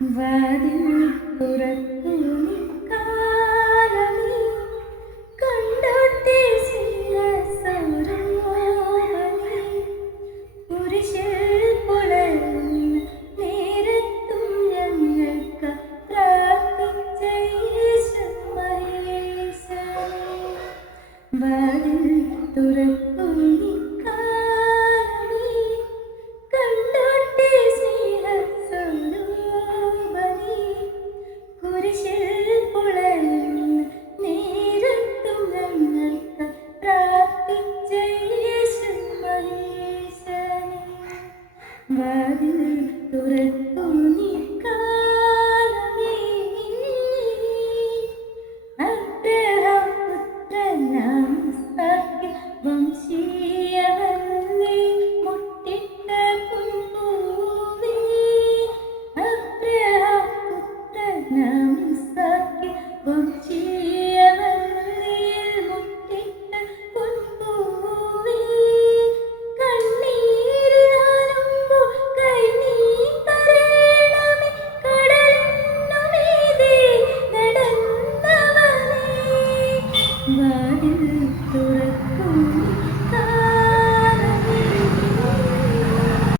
വാതിൽ തുറക്കൂ നീ കാലമേ, കണ്ടോട്ടെ സ്നേഹസൗരഭമേ. കുരിശിൽ പുലർന്ന നേരത്തും ഞങ്ങൾക്ക് പ്രാർത്ഥിച്ച യേശു മഹേശനേ. വാതിൽ തുറക്കൂ നീ കാലമേ, കണ്ടോട്ടെ സ്നേഹസൗരഭമേ. കുരിശിൽ പുലർന്ന നേരത്തും ഞങ്ങൾക്ക് പ്രാർത്ഥിച്ച യേശു മഹേശനേ. വാതിൽ തുറക്കൂ നീ കാലമേ. അബ്രഹാം പുത്രനാം ഇസ്ഹാക്ക് വംശീയമല്ലേ മുട്ടിട്ട പുൽപ്പൂവേ. അബ്രഹാം പുത്രനാം ഇസ്ഹാക്ക് വംശീയമല്ലേ മുട്ടിട്ട പുൽപ്പൂവേ. കണ്ണീരിലാലുമ്പോ കൈനീട്ടരേണമേ, കടലിനു മീതെ നടന്നവനേ. വാതിൽ തുറക്കൂ നീ